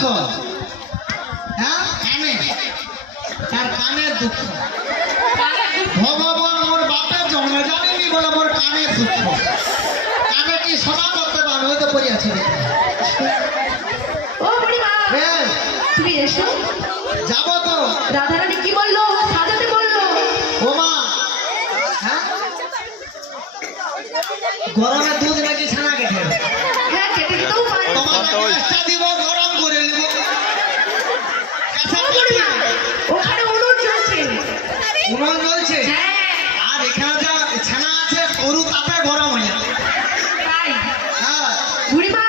দুঃখ? হ্যাঁ কানে, তার কানের দুঃখ। ভগবান মোর বাপের জন্ম জানিনি বলে মোর কানের দুঃখ। কানে কি শোনা করতে পারবে? ওই তো পড়ে আছি দেখি। ও বুড়িমা, তুমি এসো। যাবো তো। রাধারানী কি বললো? সাজাতে বললো। ও মা, হ্যাঁ গরমে দুধ নাকি ছানা কেটে? হ্যাঁ কেটে দিতেও পারে। তোমাকে গ্যাসটা দিব, গরম করে নিব। ও বুড়িমা, ওখানে উনুন জ্বলছে। উনুন জ্বলছে? হ্যাঁ আর এখানে যা ছানা আছে গরু তাতে গরম হয়ে যাবে। তাই হ্যাঁ বুড়িমা,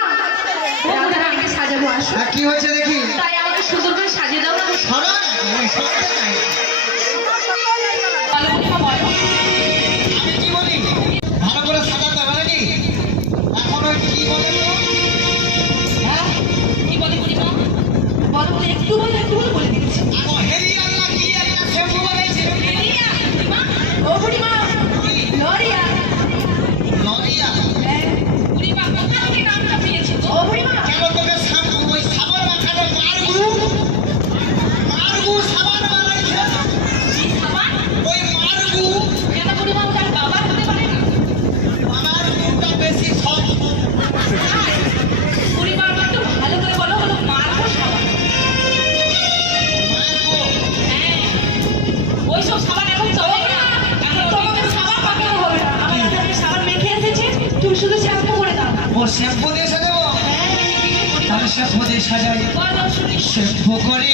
রাধারানীকে সাজাবো আসো। আর কি হয়েছে দেখি? তাই আমাকে সুন্দর করে সাজিয়ে দাও না। সরো না, সরতে নাই। বলো বুড়িমা, বলো। আমি কি বলি? ভালো করে সাজাতে পারেনি? এখন ওই কি বলে তো? হ্যাঁ কি বলে বুড়িমা? বলো বলে একটু বলে দিচ্ছি। আগো হেরি আল্লাহ কি একটা শ্যাম্পু বানাইছে। ও বুড়িমা, লরিয়া। লরিয়া? হ্যাঁ বুড়িমা, কোথা থেকে নামটা পেয়েছো? ও বুড়িমা, কেন তোকে ওই সাবান মাখানো মারগু সাবান বানাইছে? কি সাবান? ওই মারগু। কেন বুড়িমা, ওটা বাবার হতে পারে না? আমার মুখটা বেশি শক্ত। বুড়িমা, একটু ভালো করে বলো, হলো মারবো সাবান। মারগু। হ্যাঁ ওইসব সাবান এখন চলে না। এখন তোমাকে সাবান পাকানো হবে না। আমার কাছে সাবান মেখে এসেছে, তুমি শুধু শ্যাম্পু করে দাও। ও শ্যাম্পু দিয়ে সাজাবো? হ্যাঁ তাহলে শ্যাম্পু দিয়ে সাজাই। বলো শুনি। শ্যাম্পু করে